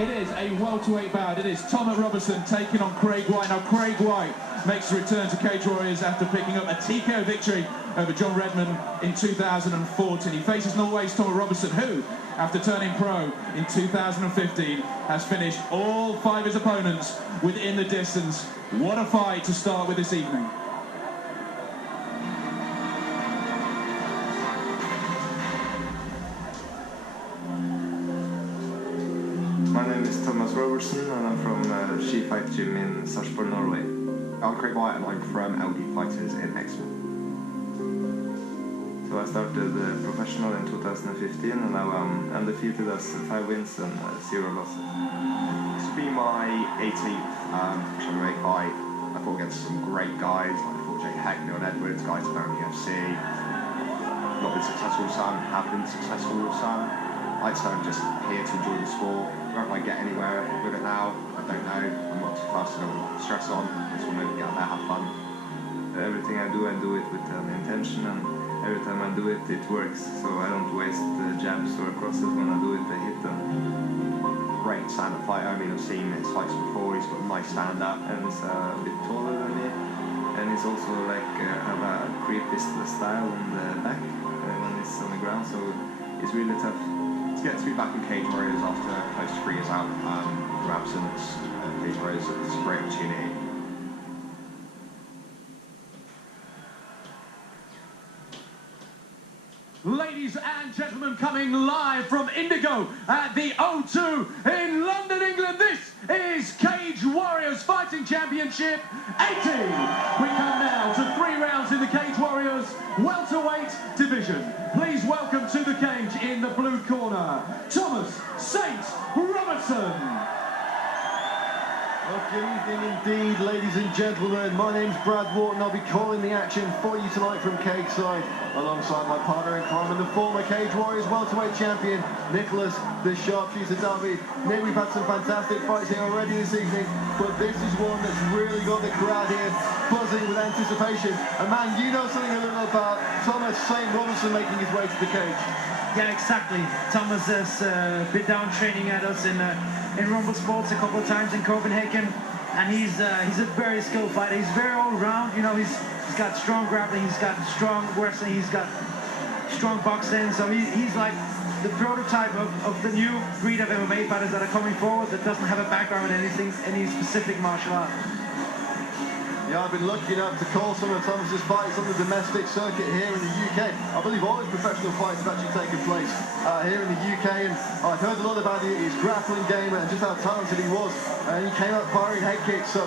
It is a welterweight bout. It is Thomas Robertson taking on Craig White. Now, Craig White makes a return to Cage Warriors after picking up a TKO victory over John Redmond in 2014. He faces Norway's Thomas Robertson, who, after turning pro in 2015, has finished all 5 of his opponents within the distance. What a fight to start with this evening. My name is Thomas Robertson and I'm from Ski Fight Gym in Sarpsborg, Norway. I'm Craig White and I'm from LG Fighters in Exmouth. So I started professional in 2015 and now I'm undefeated as 5 wins and 0 losses. This will be my 18th professional fight. I fought against some great guys, like I fought Jake Heck, Leon Edwards, guys that are in the UFC. Not been successful with some, have been successful with some. I'd say I'm just here to enjoy the sport. Whether I get anywhere with it now, I don't know. I'm not too fast, I don't stress on. I just want to get out there, have fun. Everything I do it with an intention, and every time I do it, it works. So I don't waste jabs or crosses. When I do it, I hit them. Great stand-up fighter. I mean, I've seen his fights before. He's got a nice stand-up, and he's a bit taller than me. And he's also like have a creepy style on the back when he's on the ground. So it's really tough. To get to be back in Cage Warriors after close to 3 years out from absence, Cage Warriors is a great opportunity. Ladies and gentlemen, coming live from Indigo at the O2 in London, England, this is Cage Warriors Fighting Championship 18. We come now to 3 rounds in the Cage Warriors welterweight division. Please welcome to the cage in the blue corner, Thomas Saint Robertson. Well, good evening indeed, ladies and gentlemen. My name's Brad Wharton. I'll be calling the action for you tonight from cage side, alongside my partner in crime and the former Cage Warriors welterweight champion, Nicholas the Sharpshooter David. Nick, we've had some fantastic fights here already this evening, but this is one that's really got the crowd here buzzing with anticipation. And man, you know something a little about Thomas Saint Robertson making his way to the cage. Yeah, exactly. Thomas has been down training at us in Rumble Sports a couple of times in Copenhagen, and he's a very skilled fighter. He's very all-round. You know, he's got strong grappling, he's got strong wrestling, he's got strong boxing. So he's like the prototype of the new breed of MMA fighters that are coming forward that doesn't have a background in any specific martial art. Yeah, I've been lucky enough to call some of Thomas's fights on the domestic circuit here in the UK. I believe all his professional fights have actually taken place here in the UK, and I've heard a lot about his grappling game and just how talented he was. And he came out firing head kicks, so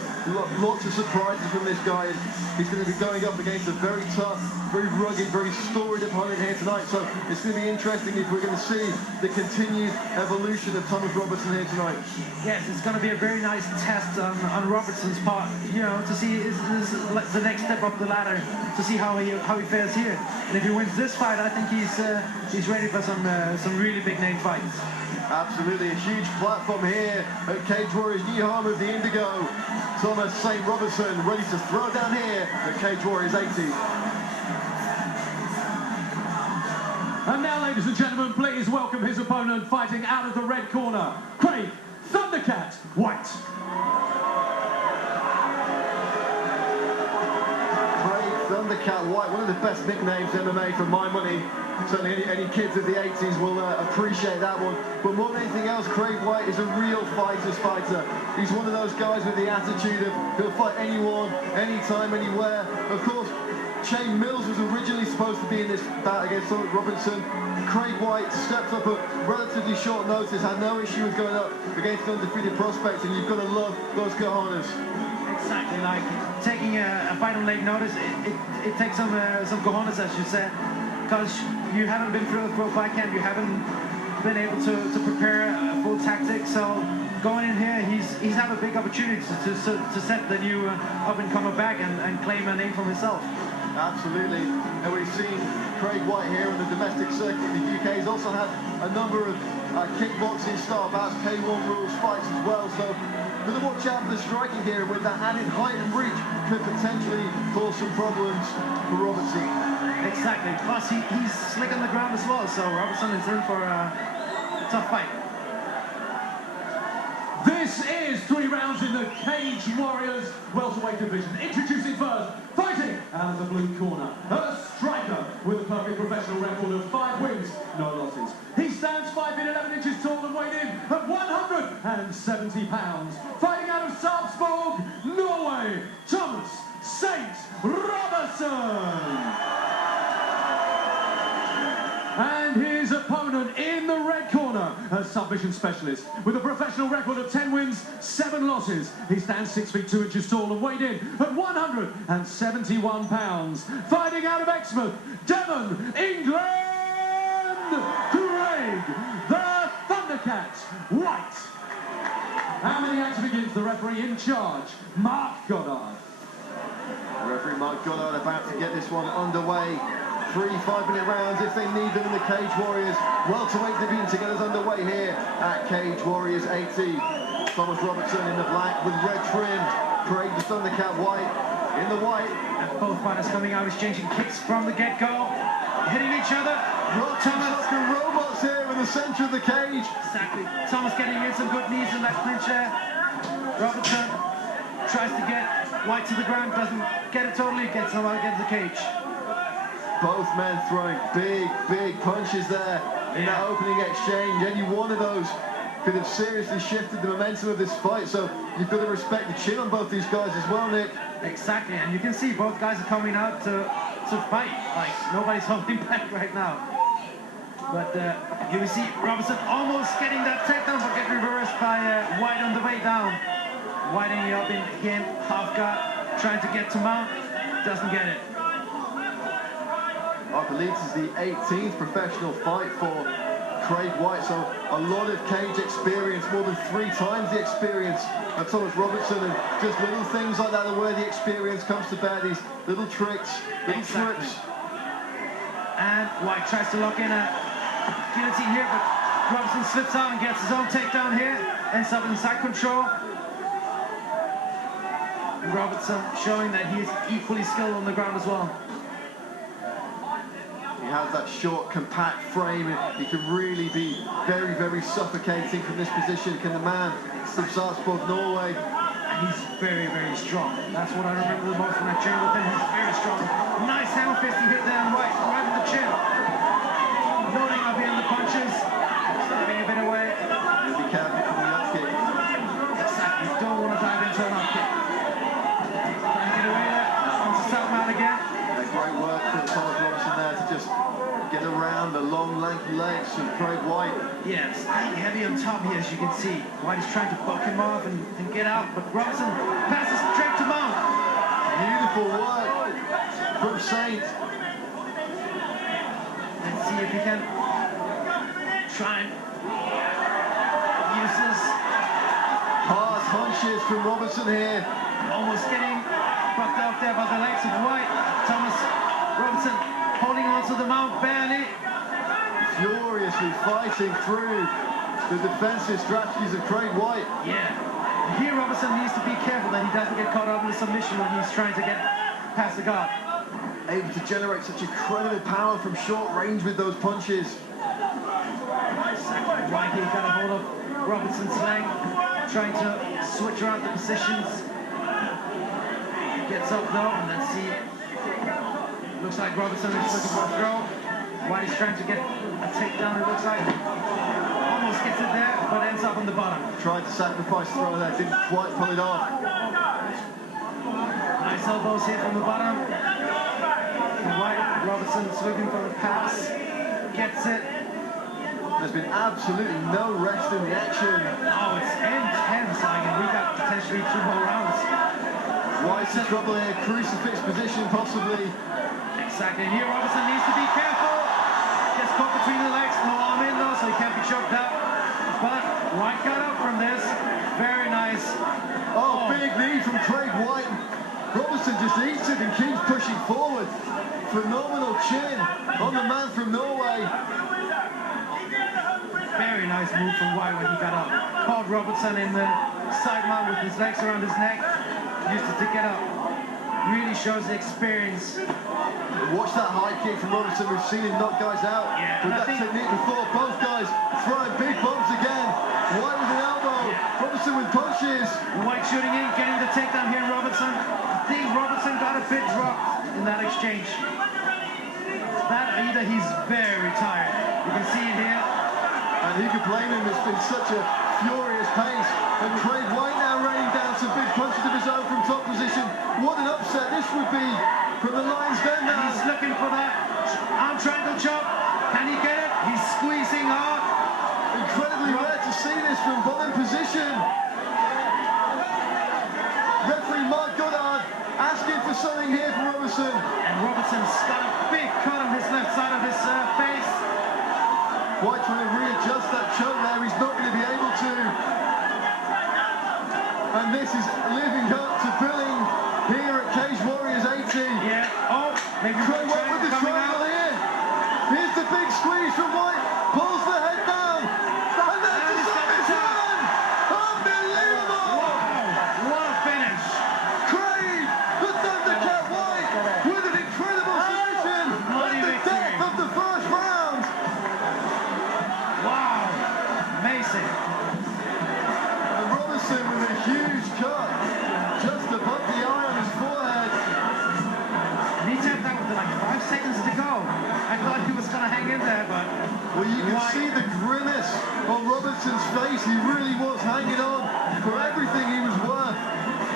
lots of surprises from this guy. And he's going to be going up against a very tough, very rugged, very storied opponent here tonight. So it's going to be interesting if we're going to see the continued evolution of Thomas Robertson here tonight. Yes, it's going to be a very nice test on Robertson's part, you know, to see is the next step up the ladder, to see how he fares here. And if he wins this fight, I think he's ready for some really big name fights. Absolutely, a huge platform here at Cage Warriors, new home of the Indigo. Thomas Saint Robertson ready to throw down here at Cage Warriors 18. And now, ladies and gentlemen, please welcome his opponent fighting out of the red corner, Craig Thundercat White. Thundercat White, one of the best nicknames MMA for my money. Certainly any kids of the 80s will appreciate that one. But more than anything else, Craig White is a real fighter's fighter. He's one of those guys with the attitude of he'll fight anyone, anytime, anywhere. Of course, Shane Mills was originally supposed to be in this bout against Thomas Robertson. Craig White stepped up at relatively short notice, had no issue with going up against undefeated prospects, and you've got to love those cojones. Exactly, like taking a fight on late notice, it takes some cojones, as you said, because you haven't been through a pro fight camp, you haven't been able to prepare a full tactic. So going in here, he's had a big opportunity to set the new up-and-comer back and claim a name for himself. Absolutely, and we've seen Craig White here on the domestic circuit in the UK. He's also had a number of kickboxing style bouts, K1 rules fights as well. So we're going to watch out for the striking here, with that added height and reach could potentially cause some problems for Robertson. Exactly. Plus he's slick on the ground as well, so Robertson is in for a tough fight. 3 rounds in the Cage Warriors welterweight division. Introducing first, fighting out of the blue corner, a striker with a perfect professional record of 5 wins, no losses. He stands 5 feet 11 inches tall and weighed in at 170 pounds. Fighting out of Sarpsborg, Norway, Thomas Saint Robertson. And his opponent in the red corner, a submission specialist with a professional record of 10 wins, 7 losses. He stands 6 feet 2 inches tall and weighed in at 171 pounds. Fighting out of Exmouth, Devon, England, Craig, the Thundercat White. And when the action begins, the referee in charge, Mark Goddard. Referee Mark Goddard about to get this one underway. 3 5-minute rounds if they need them in the Cage Warriors welterweight division to get us underway here at Cage Warriors 80. Thomas Robertson in the black with red trim. Craig the Thundercat White in the white. And both fighters coming out exchanging kicks from the get-go, hitting each other. Thomas like robots here in the centre of the cage. Exactly. Thomas getting in some good knees in that clinch there. Robertson tries to get White to the ground, doesn't get it totally, gets him out against the cage. Both men throwing big punches there in that opening exchange. Any one of those could have seriously shifted the momentum of this fight, so you've got to respect the chin on both these guys as well, Nick. Exactly, and you can see both guys are coming out to fight. Like, nobody's holding back right now. But you will see Robertson almost getting that takedown, but get reversed by White on the way down. White ending up in, again, half guard, trying to get to mount, doesn't get it. I believe this is the 18th professional fight for Craig White, so a lot of cage experience, more than 3 times the experience of Thomas Robertson, and just little things like that are where the experience comes to bear, these little tricks, little trips. And White tries to lock in a guillotine here, but Robertson slips out and gets his own takedown here, ends up in side control. And Robertson showing that he is equally skilled on the ground as well. He has that short, compact frame, and he can really be very suffocating from this position. Can the man from Sarpsborg, Norway? And he's very strong. That's what I remember the most when I trained with him. He's very strong. Nice hand fist he hit there on White, right in the chin. Loading up here in the punches, stabbing a bit away. Be careful from the up kick. Exactly, don't want to dive into an up kick. Trying to get away there, onto Southmount again. Great work from Thomas Robertson there to just get around the long, lanky legs of Craig White. Yes, heavy on top here, as you can see. White is trying to buck him off and get out, but Robertson passes straight to mount. Beautiful work from Saint. Let's see if he can try and use this. Hard punches from Robertson here. Almost getting bucked off there by the legs of White. Thomas Robertson holding on to the mount barely. Furiously fighting through the defensive strategies of Craig White. Yeah. Here Robertson needs to be careful that he doesn't get caught up in the submission when he's trying to get past the guard. Able to generate such incredible power from short range with those punches. White here got a hold of Robertson's leg, trying to switch around the positions. Gets up though, and let's see. Looks like Robertson is looking for a throw. White is trying to get a takedown, it looks like. Almost gets it there, but ends up on the bottom. Tried to sacrifice the throw there, didn't quite pull it off. Nice elbows here from the bottom. And White, Robertson's looking for the pass. Gets it. There's been absolutely no rest in the action. Oh, it's intense, like, and we got potentially 2 more rounds. White's in trouble here, crucifix position possibly. Exactly, and here Robertson needs to be careful. Gets caught between the legs, no arm in though, so he can't be choked out. But White got up from this. Very nice. Oh, big knee from Craig White. Robertson just eats it and keeps pushing forward. Phenomenal chin on the man from Norway. Very nice move from White when he got up. Caught Robertson in the side mount with his legs around his neck. Used it to get up. Really shows the experience. Watch that high kick from Robertson. We've seen him knock guys out with that technique before. Both guys throwing big bumps again. White with an elbow. Robertson with punches. he's very tired. You can see it here. And who could blame him? It's been such a furious pace. And Craig White now raining down some big punches of his own from top position. What an upset this would be from the Lions Den And man. he's looking for that arm triangle chop. Can he get it? He's squeezing hard. Incredibly rare to see this from bottom position. Referee Mark Goddard asking for something here from Robertson. And Robertson's got a big cut on his left side of his face. White trying to readjust that choke there. He's not going to be able to. And this is living up to billing here at Cage Warriors 80. Yeah. Oh, maybe Craig White with the coming triangle out. here. Here's the big squeeze from White. Pulls the head down. And that's the he's got the submission. Unbelievable. Wow, what a finish. Craig, the Thundercat White, with an incredible submission. Bloody At the victory. death of the first round. Wow. Amazing. And Robertson with a huge cut just above the eye on his forehead. And he tapped out with like 5 seconds to go. I thought he was going to hang in there, but Well, you can White- see the grimace on Robertson's face. He really was hanging on for everything he was worth.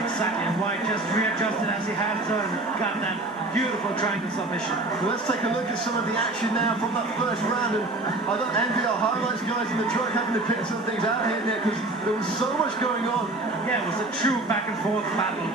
exactly. And White just readjusted as he had to and got that beautiful triangle submission. Well, let's take a look at some of the action now from that first round. And I don't envy our highlights guys in the truck having to pick some things out here, Nick, because there was so much going on. Yeah, it was a true back and forth battle.